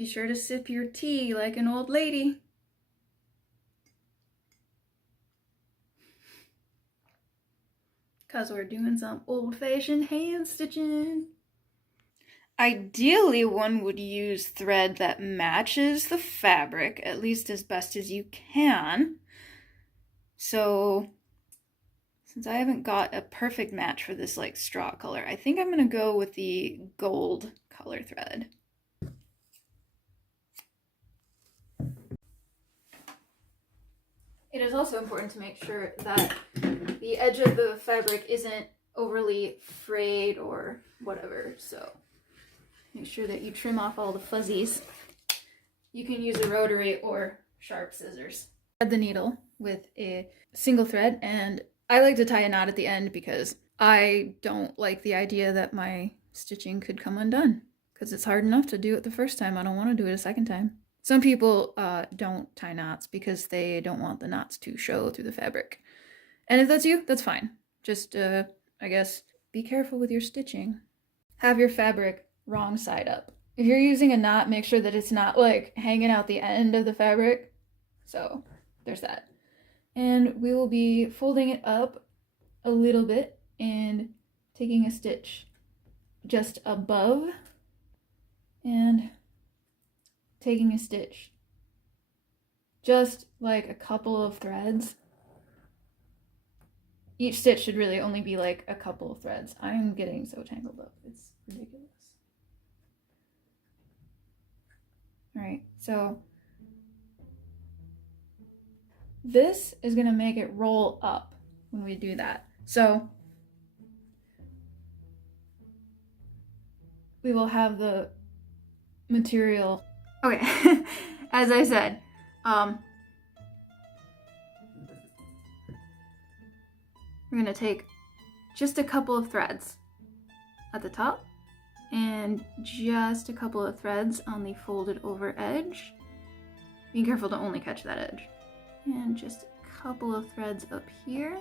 Be sure to sip your tea like an old lady. Because we're doing some old-fashioned hand stitching. Ideally, one would use thread that matches the fabric, at least as best as you can. So, since I haven't got a perfect match for this like straw color, I think I'm going to go with the gold color thread. It is also important to make sure that the edge of the fabric isn't overly frayed or whatever, so make sure that you trim off all the fuzzies. You can use a rotary or sharp scissors. Thread the needle with a single thread, and I like to tie a knot at the end because I don't like the idea that my stitching could come undone, because it's hard enough to do it the first time. I don't want to do it a second time. Some people don't tie knots because they don't want the knots to show through the fabric. And if that's you, that's fine. Just, I guess, be careful with your stitching. Have your fabric wrong side up. If you're using a knot, make sure that it's not like hanging out the end of the fabric. So there's that. And we will be folding it up a little bit and taking a stitch just above and taking a stitch just like a couple of threads. Each stitch should really only be like a couple of threads. I'm getting so tangled up. It's ridiculous. All right, so this is going to make it roll up when we do that. So we will have the material. Okay, as I said, we're going to take just a couple of threads at the top and just a couple of threads on the folded over edge. Be careful to only catch that edge. And just a couple of threads up here.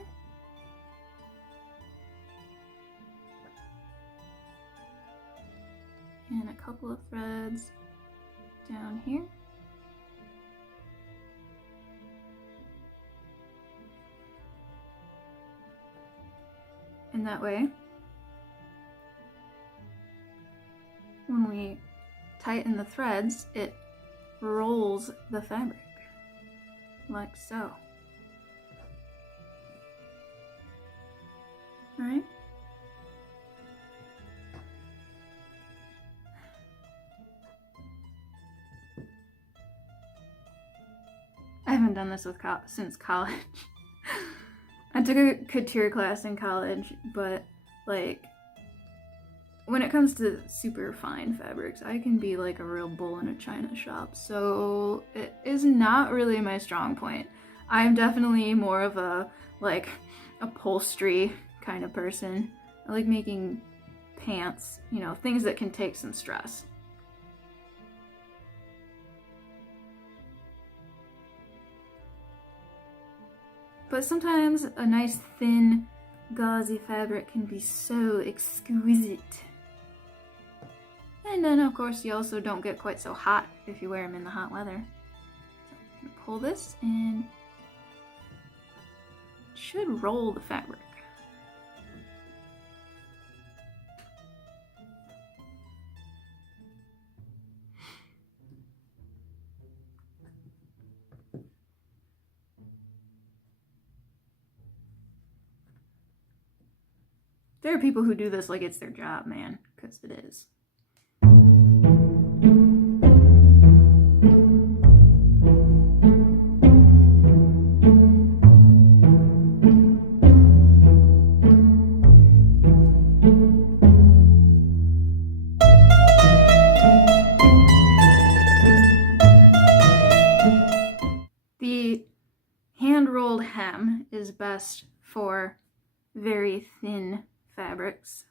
And a couple of threads down here. And that way, when we tighten the threads, it rolls the fabric, like so. All right? I haven't done this since college. I took a couture class in college, but like when it comes to super fine fabrics, I can be like a real bull in a china shop. So it is not really my strong point. I'm definitely more of a like upholstery kind of person. I like making pants, you know, things that can take some stress. But sometimes a nice thin gauzy fabric can be so exquisite. And then of course you also don't get quite so hot if you wear them in the hot weather. So I'm gonna pull this and it should roll the fabric. There are people who do this like it's their job, man, because it is. The hand-rolled hem is best for very thin fabrics.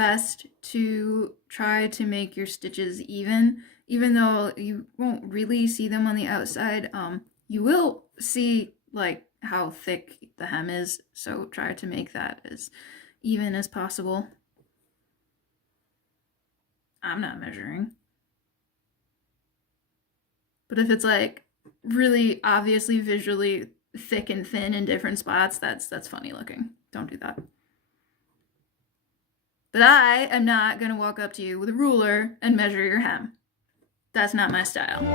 best to try to make your stitches even though you won't really see them on the outside. You will see like how thick the hem is, so try to make that as even as possible. I'm not measuring. But if it's like really obviously visually thick and thin in different spots, that's funny looking. Don't do that. But I am not going to walk up to you with a ruler and measure your hem. That's not my style.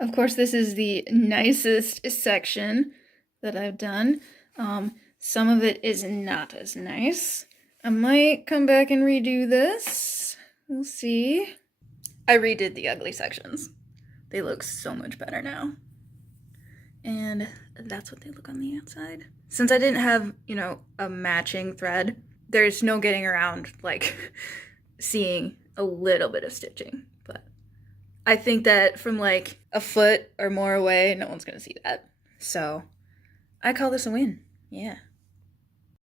Of course, this is the nicest section that I've done. Some of it is not as nice. I might come back and redo this. We'll see. I redid the ugly sections. They look so much better now. And that's what they look on the outside. Since I didn't have, a matching thread, there's no getting around, like, seeing a little bit of stitching. But I think that from, like, a foot or more away, no one's gonna see that. So I call this a win. Yeah.